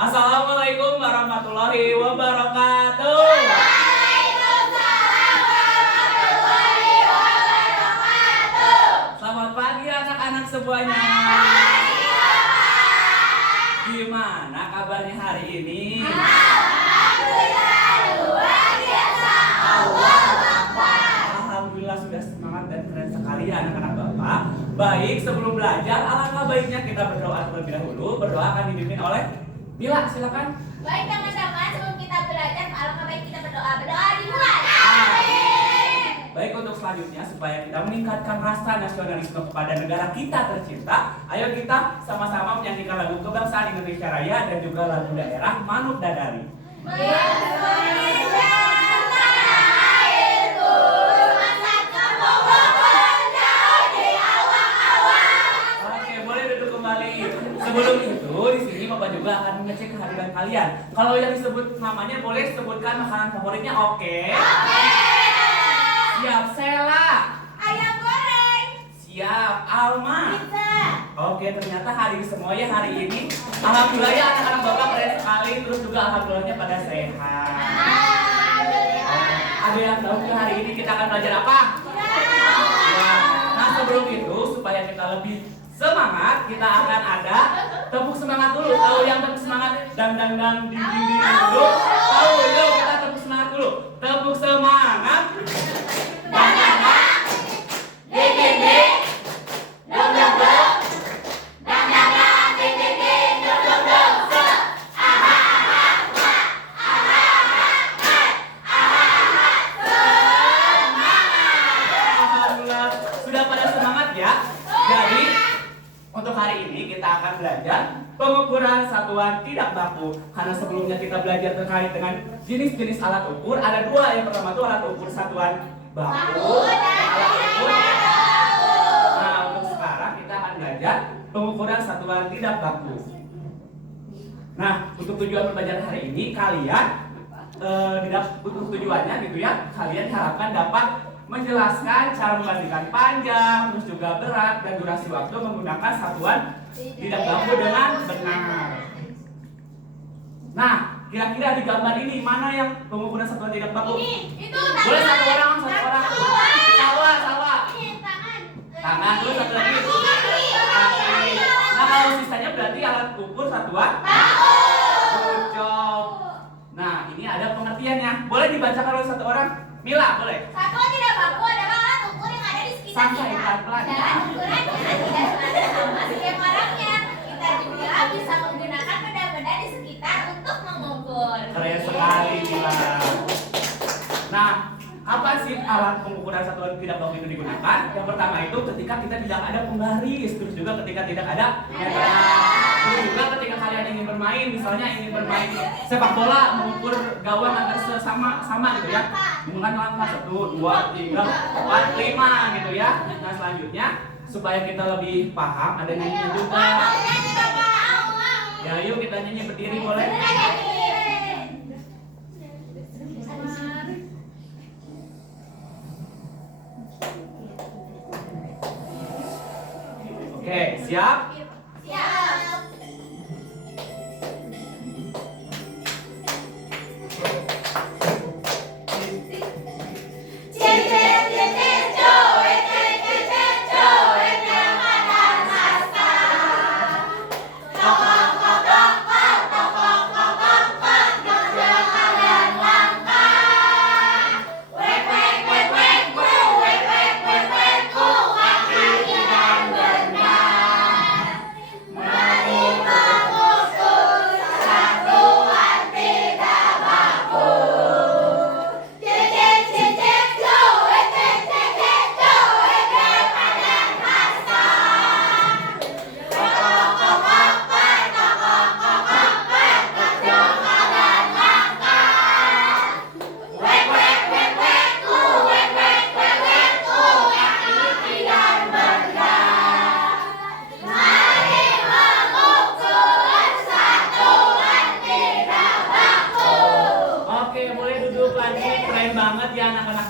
Assalamualaikum warahmatullahi wabarakatuh. Waalaikumsalam warahmatullahi wabarakatuh. Selamat pagi anak-anak semuanya. Gimana kabarnya hari ini? Alhamdulillah luar biasa. Allahu Akbar. Alhamdulillah sudah semangat dan keren sekali ya anak-anak Bapak. Baik, sebelum belajar alangkah baiknya kita berdoa terlebih dahulu. Berdoa akan dipimpin oleh Mila, silakan. Baik teman-teman, sebelum kita belajar, alangkah baik kita berdoa. Berdoa dimulai. Amin. Baik, untuk selanjutnya supaya kita meningkatkan rasa nasionalisme kepada negara kita tercinta, ayo kita sama-sama menyanyikan lagu kebangsaan Indonesia Raya dan juga lagu daerah Manuk Dadari. Indonesia tanah airku, masak kembung jauh di awang-awang. Oke, boleh duduk kembali. Sebelum itu, di sini Bapak juga akan mengecek kehadiran kalian. Kalau yang disebut namanya boleh sebutkan makanan favoritnya, oke? Siap, Sela. Ayam goreng. Siap, Alma. Pizza. Oke, ternyata hadir semuanya hari ini. Alhamdulillah ya anak-anak Bapak keren sekali. Terus juga alhamdulillahnya pada sehat. Ada yang tahu ke hari ini kita akan belajar apa? Ya. Nah, sebelum itu supaya kita lebih semangat, kita akan ada tepuk semangat dulu. Tahu yang tepuk semangat? Dang dang dang ding ding ding dulu. Tahu yuk kita tepuk semangat dulu. Tepuk semangat. Dang dang dang. Ding ding ding. Dang dang dang. Dang dang dang, ding ding ding, dong dong dong, se. Alhamdulillah sudah pada semangat ya. Jadi untuk hari ini kita akan belajar pengukuran satuan tidak baku. Karena sebelumnya kita belajar terkait dengan jenis-jenis alat ukur. Ada dua, yang pertama itu alat ukur satuan baku, alat ukur. Nah, untuk sekarang kita akan belajar pengukuran satuan tidak baku. Nah, untuk tujuan pembelajaran hari ini kalian untuk tujuannya gitu ya, kalian diharapkan dapat menjelaskan cara membandingkan panjang, terus juga berat dan durasi waktu menggunakan satuan tidak baku dengan benar. Nah, kira-kira di gambar ini mana yang pengukuran satuan tidak baku? Itu Boleh satu orang, satu orang. Sawah, sawah. Ini tangan. Tangan, terus satu lagi. Kaki. Kaki. Nah, kalau sisanya berarti alat ukur satuan Baku. good job. Nah, ini ada pengertiannya. Boleh dibacakan oleh satu orang? Mila, boleh? Satuan tidak baku adalah alat ukur yang ada di sekitar Santai, kita. pelan-pelan. Dan ukurannya tidak selalu sama setiap orangnya. Kita juga bisa menggunakan benda-benda di sekitar untuk mengukur. Keren sekali, Mila. Nah, apa sih alat pengukuran satuan tidak baku itu digunakan? Yang pertama itu ketika kita tidak ada penggaris, terus juga ketika tidak ada meteran. Terus juga ketika kalian ingin bermain, misalnya ingin bermain sepak bola, mengukur gawang agar sama gitu ya. Menggunakan langkah 1, 2, 3, 4, 5 gitu ya. Nah, selanjutnya supaya kita lebih paham ada nyanyi juga. Ya, yuk kita nyanyi berdiri boleh? Oke, siap? Siap.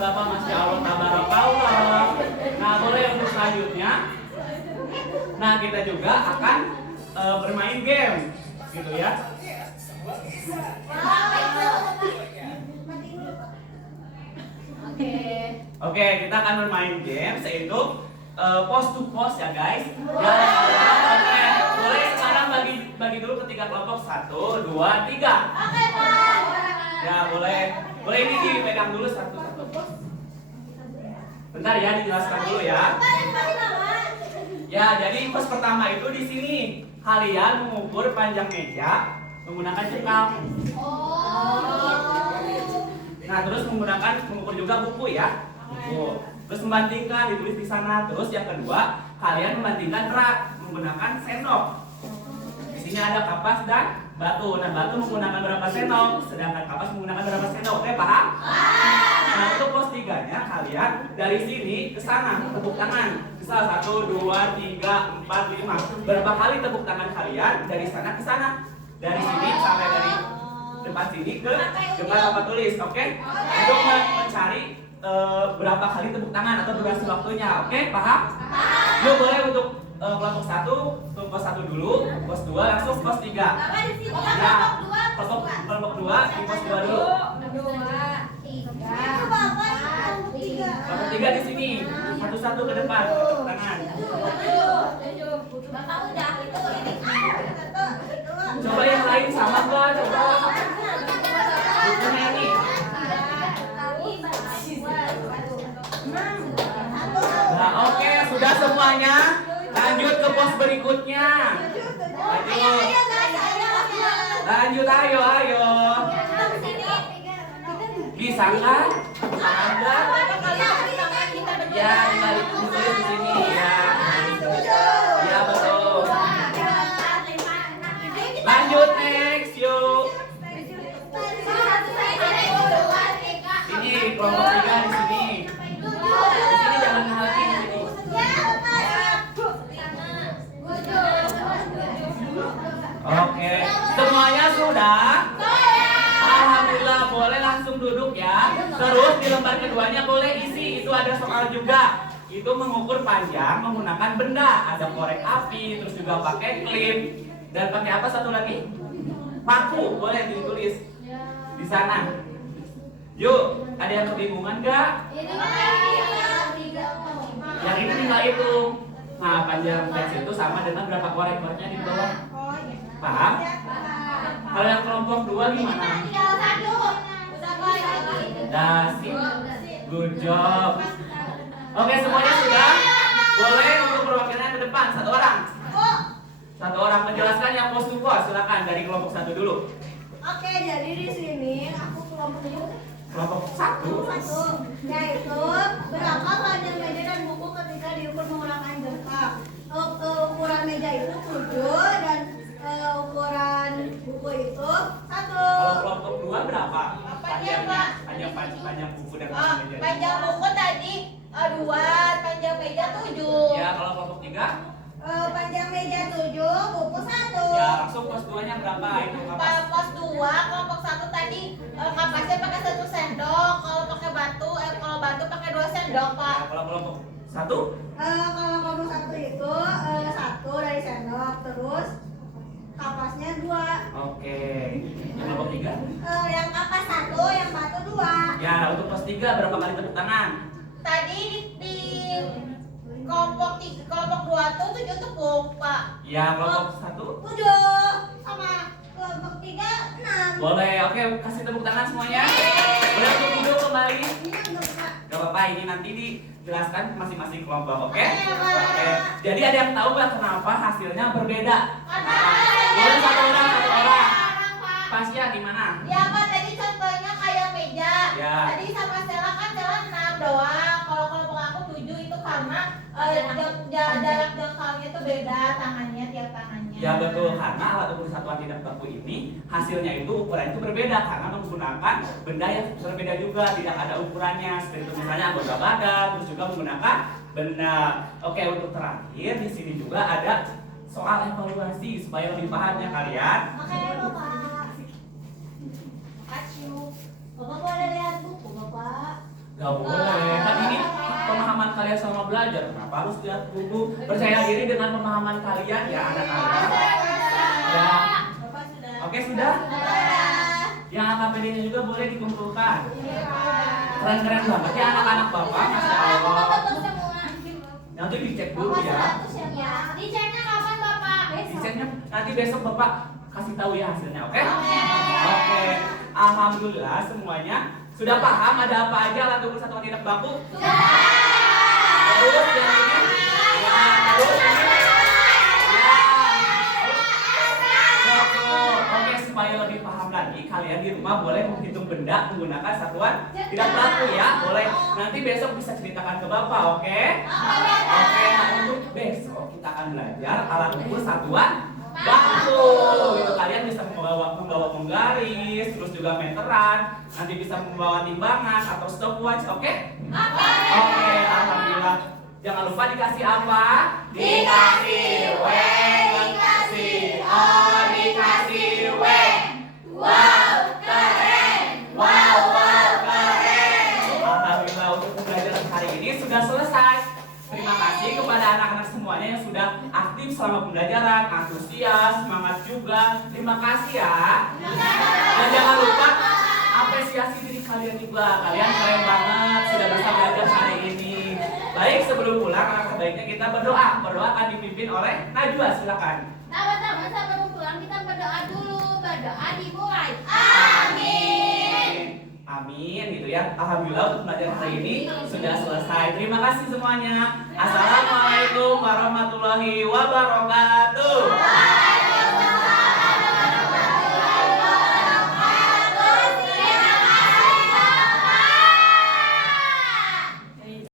Bapak, Masya Allah, tabarakallah. Nah, boleh untuk selanjutnya. Nah, kita juga akan bermain game. gitu ya. Oke, kita akan bermain game yaitu pose to pose ya guys. Ya, oke, boleh sekarang bagi dulu ketiga kelompok 1, 2, 3. Oke, Pak. Ya boleh, ini dipegang dulu satu-satu. Bentar ya, dijelaskan dulu ya. Ya, jadi pose pertama itu di sini kalian mengukur panjang meja menggunakan jengkal. Nah, terus mengukur juga buku ya. Buku. Terus membandingkan ditulis di sana. Terus yang kedua, kalian membandingkan rak menggunakan sendok. Di sini ada kapas dan batu. Nah, batu menggunakan berapa sendok, sedangkan kapas menggunakan berapa sendok. Oke, paham? Nah, untuk pos 3-nya kalian dari sini ke sana tepuk tangan. Misal 1, 2, 3, 4, 5. Berapa kali tepuk tangan kalian dari sana ke sana? Dari sini sampai dari depan sini ke depan tempat tulis, oke? Untuk mencari berapa kali tepuk tangan atau durasi waktunya, oke? Paham? Yuk boleh untuk kelompok 1, untuk pos 1 dulu, pos 2 langsung pos 3. Bapak di sini Ya, kelompok 2 di pos 2 dulu. Kelompok 3 di sini, satu-satu ke depan, tepuk tangan. Bapak udah ini. Coba yang lain sama nggak? Coba. Bukunya ini. Nah, oke, sudah semuanya. Lanjut ke pos berikutnya. Lanjut, ayo. Bisa nggak? Nggak? Ya, ditulis di sini ya. Ya betul. Lanjut next, yuk. Ini kelompok 3 di sini. Di sini jangan ngehalangi di sini. Oke, semuanya sudah? Alhamdulillah, boleh langsung duduk ya. Terus di lembar keduanya boleh isi, itu ada soal juga. Itu mengukur panjang menggunakan benda, ada korek api, terus juga pakai klip. Dan pakai apa satu lagi? Paku, boleh ditulis di sana. Yuk, ada yang kebingungan nggak? Yang ini tinggal hitung. Nah, panjang teks itu sama dengan berapa korek-koreknya di bawah. Paham? Kalau yang kelompok 2 gimana? Dasih. Good job. Oke, semuanya sudah? Boleh untuk perwakilan ke depan, satu orang. Satu orang menjelaskan yang pos to pos, silakan dari kelompok 1 dulu. Oke, jadi di sini aku kelompok Kelompok 1. yaitu berapa panjang meja dan buku ketika diukur menggunakan jengkal. Ukuran meja itu 7 dan ukuran buku itu 1. Kalau kelompok 2 berapa? Apanya, Pak? Panjang buku dan Oh, meja. panjang buku tadi 2, panjang meja 7. Ya, kalau kelompok 3? Panjang meja 7, buku 1. Ya, langsung pos 2-nya berapa? Itu kapas. Pos 2, kelompok 1 tadi kapasnya pakai 1 sendok. Kalau pakai batu, kalau batu pakai 2 sendok, Pak. Ya, kalau kelompok 1? Kalau kelompok 1 itu 1 dari sendok, terus kapasnya 2. Oke. Yang kelompok 3? Yang kapas 1, yang batu 2. Ya, untuk pos 3 berapa kali tepuk tangan? Tadi di kelompok 2 tuh 7 tepuk, Pak. Ya, kelompok 1? 7 sama kelompok 3 6. Boleh. Oke, kasih tepuk tangan semuanya. Boleh untuk duduk kembali. Ini enggak bisa. Gak apa-apa, ini nanti dijelaskan masing-masing kelompok, oke? Oke, Pak. Oke. Jadi ada yang tahu nggak kenapa hasilnya berbeda? Boleh satu orang. Pasnya gimana? Ya, Pak, tadi contohnya kayak meja. Ya. Tadi sama Stella kan Stella 6 doang. Kalau kelompok aku 7 itu karena jarak jangkaunya tuh beda tangannya, tiap tangannya. Ya betul, karena alat ukur satuan tidak baku ini hasilnya itu ukuran itu berbeda karena menggunakan benda yang berbeda juga, tidak ada ukurannya. Seperti itu misalnya anggota badan, terus juga menggunakan benda. Oke, untuk terakhir di sini juga ada soal evaluasi supaya lebih pahamnya kalian. Oke, Bapak. Bapak boleh lihat buku, Bapak? Gak boleh, kan ini pemahaman kalian sama belajar. Kenapa harus lihat buku? Percaya diri dengan pemahaman kalian ya anak-anak. Ya, Bapak Oke, sudah? Yang AKPD-nya juga boleh dikumpulkan. Keren-keren banget ya anak-anak Bapak, Masya Allah. Nanti dicek dulu ya. Diceknya kapan Bapak? Diceknya nanti besok Bapak kasih tahu ya hasilnya, oke? Oke. Alhamdulillah semuanya sudah paham ada apa aja alat ukur satuan tidak baku? Terus yang ini? Ya, terus ini? Oke, supaya lebih paham lagi, kalian di rumah boleh menghitung benda menggunakan satuan tidak baku ya. Boleh. Nanti besok bisa ceritakan ke Bapak, oke? Oke, nah untuk besok kita akan belajar alat ukur satuan baku. Itu kalian bisa membawa penggaris, terus juga meteran, nanti bisa membawa timbangan atau stopwatch, oke? Oke, alhamdulillah. Jangan lupa dikasih apa? Dikasih W, dikasih O, dikasih W. Wow, keren. Wow, keren. Alhamdulillah untuk pembelajaran hari ini sudah selesai. Terima kasih kepada anak-anak semuanya yang sudah aktif selama pembelajaran, antusias, semangat juga. Terima kasih ya. Dan jangan lupa apresiasi diri kalian juga. Kalian keren banget sudah bisa belajar hari ini. Baik, sebelum pulang alangkah baiknya kita berdoa. Berdoa akan dipimpin oleh Najwa, silakan. Teman-teman sebelum pulang kita berdoa dulu. Berdoa dimulai. Amin gitu ya. Alhamdulillah untuk pelajaran hari ini sudah selesai. Terima kasih semuanya. Assalamualaikum warahmatullahi wabarakatuh.